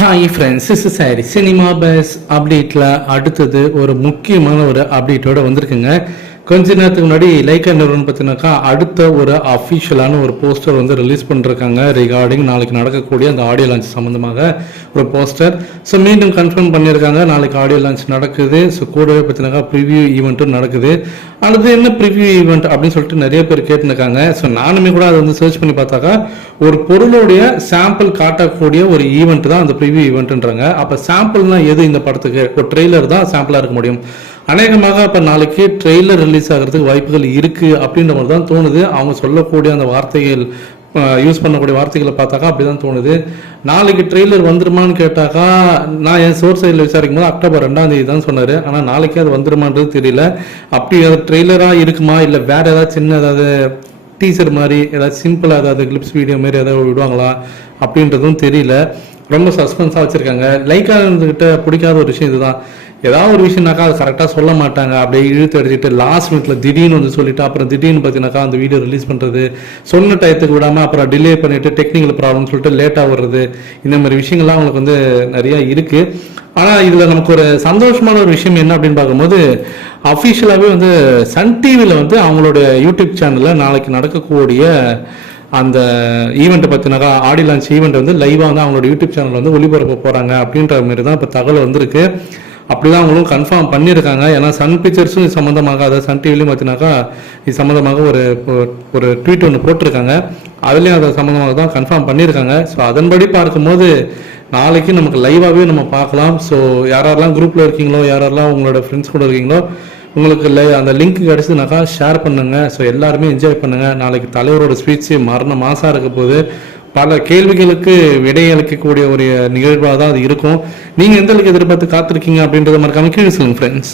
Hi friends is sorry cinema buzz அப்டேட்டில் அடுத்தது ஒரு முக்கியமான ஒரு அப்டேட்டோட வந்திருக்குங்க. கொஞ்ச நேரத்துக்கு முன்னாடி லைக்கா நிறுவனம் பார்த்தீங்கன்னாக்கா அடுத்த ஒரு அஃபிஷியலான ஒரு போஸ்டர் வந்து ரிலீஸ் பண்ணிருக்காங்க. ரிகார்டிங் நாளைக்கு நடக்கக்கூடிய அந்த ஆடியோ லான்ச் சம்மந்தமாக ஒரு போஸ்டர் ஸோ மீண்டும் கன்ஃபார்ம் பண்ணியிருக்காங்க நாளைக்கு ஆடியோ லான்ச் நடக்குது. ஸோ கூடவே பார்த்தீங்கன்னாக்கா ப்ரிவியூ ஈவெண்ட்டும் நடக்குது. அடுத்து என்ன ப்ரிவியூ ஈவெண்ட் அப்படின்னு சொல்லிட்டு நிறைய பேர் கேட்டுருக்காங்க. ஸோ நானுமே கூட அதை வந்து சர்ச் பண்ணி பார்த்தாக்கா ஒரு பொருளுடைய சாம்பிள் காட்டக்கூடிய ஒரு ஈவெண்ட் தான் அந்த ப்ரிவியூ ஈவெண்ட்ன்றாங்க அப்போ சாம்பிள்னா எது இந்த படத்துக்கு? ஒரு ட்ரெய்லர் தான் சாம்பிளாக இருக்க முடியும். அநேகமாக இப்போ நாளைக்கு ட்ரெய்லர் ரிலீஸ் ஆகிறதுக்கு வாய்ப்புகள் இருக்குது அப்படின்ற மாதிரி தான் தோணுது. அவங்க சொல்லக்கூடிய அந்த வார்த்தைகள் யூஸ் பண்ணக்கூடிய வார்த்தைகளை பார்த்தாக்கா அப்படி தான் தோணுது. நாளைக்கு ட்ரெய்லர் வந்துருமான்னு கேட்டாக்கா நான் என் சோர்ஸ் சைடில் விசாரிக்கும் போது அக்டோபர் ரெண்டாம் தேதி தான் சொன்னார். ஆனால் நாளைக்கு அது வந்துருமான்றது தெரியல. அப்படி அது ட்ரெய்லராக இருக்குமா? இல்லை வேற ஏதாவது சின்ன ஏதாவது டீசர் மாதிரி ஏதாவது சிம்பிளாக ஏதாவது கிளிப்ஸ் வீடியோ மாதிரி ஏதாவது விடுவாங்களா? அப்படின்றதும் தெரியல. ரொம்ப சஸ்பென்ஸாக வச்சுருக்காங்க. லைக்காக இருந்துக்கிட்ட பிடிக்காத ஒரு விஷயம் இதுதான். ஏதாவது ஒரு விஷயம்னாக்கா அது கரெக்டாக சொல்ல மாட்டாங்க. அப்படியே இழுத்து அடிச்சுட்டு லாஸ்ட் மினிட்ல திடீர்னு வந்து சொல்லிட்டு அப்புறம் திடீர்னு பார்த்தீங்கன்னாக்கா அந்த வீடியோ ரிலீஸ் பண்ணுறது சொன்ன டயத்துக்கு விடாமல் அப்புறம் டிலே பண்ணிட்டு டெக்னிக்கல் ப்ராப்ளம்னு சொல்லிட்டு லேட்டாக வர்றது. இந்த மாதிரி விஷயங்கள்லாம் அவங்களுக்கு வந்து நிறையா இருக்குது ஆனால் இதில் நமக்கு ஒரு சந்தோஷமான ஒரு விஷயம் என்ன அப்படின்னு பார்க்கும்போது அஃபிஷியலாகவே வந்து சன் டிவியில் வந்து அவங்களோட யூடியூப் சேனலில் நாளைக்கு நடக்கக்கூடிய அந்த ஈவெண்ட்டை பற்றினாக்கா ஆடி லான்ச் ஈவெண்ட் வந்து லைவாக வந்து அவங்களோட யூடியூப் சேனல் வந்து ஒளிபரப்ப போகிறாங்க அப்படின்ற மாதிரி தான் இப்போ தகவல் வந்திருக்கு. அப்படிதான் அவங்களும் கன்ஃபார்ம் பண்ணியிருக்காங்க. ஏன்னா சன் பிக்சர்ஸும் இது சம்மந்தமாக அதாவது சன் டிவிலையும் பார்த்தீங்கன்னாக்கா இது சம்மந்தமாக ஒரு ஒரு ட்வீட் ஒன்று போட்டிருக்காங்க. அதுலேயும் அதை சம்மந்தமாக தான் கன்ஃபார்ம் பண்ணியிருக்காங்க. ஸோ அதன்படி பார்க்கும்போது நாளைக்கு நமக்கு லைவாகவே நம்ம பார்க்கலாம். ஸோ யாரெல்லாம் குரூப்பில் இருக்கீங்களோ யாரெல்லாம் உங்களோட ஃப்ரெண்ட்ஸ் கூட இருக்கீங்களோ உங்களுக்கு லை அந்த லிங்க் கிடச்சதுனாக்கா ஷேர் பண்ணுங்க. ஸோ எல்லாருமே என்ஜாய் பண்ணுங்கள் நாளைக்கு தலைவரோட ஸ்பீச்சு மரண மாதம் இருக்க போது பல கேள்விகளுக்கு விடையளிக்கக்கூடிய ஒரு நிகழ்வாக தான் அது இருக்கும். நீங்கள் எந்த அளவுக்கு எதிர்பார்த்து காத்திருக்கீங்க அப்படின்றத மறக்காம கீழே சொல்லுங்கள் ஃப்ரெண்ட்ஸ்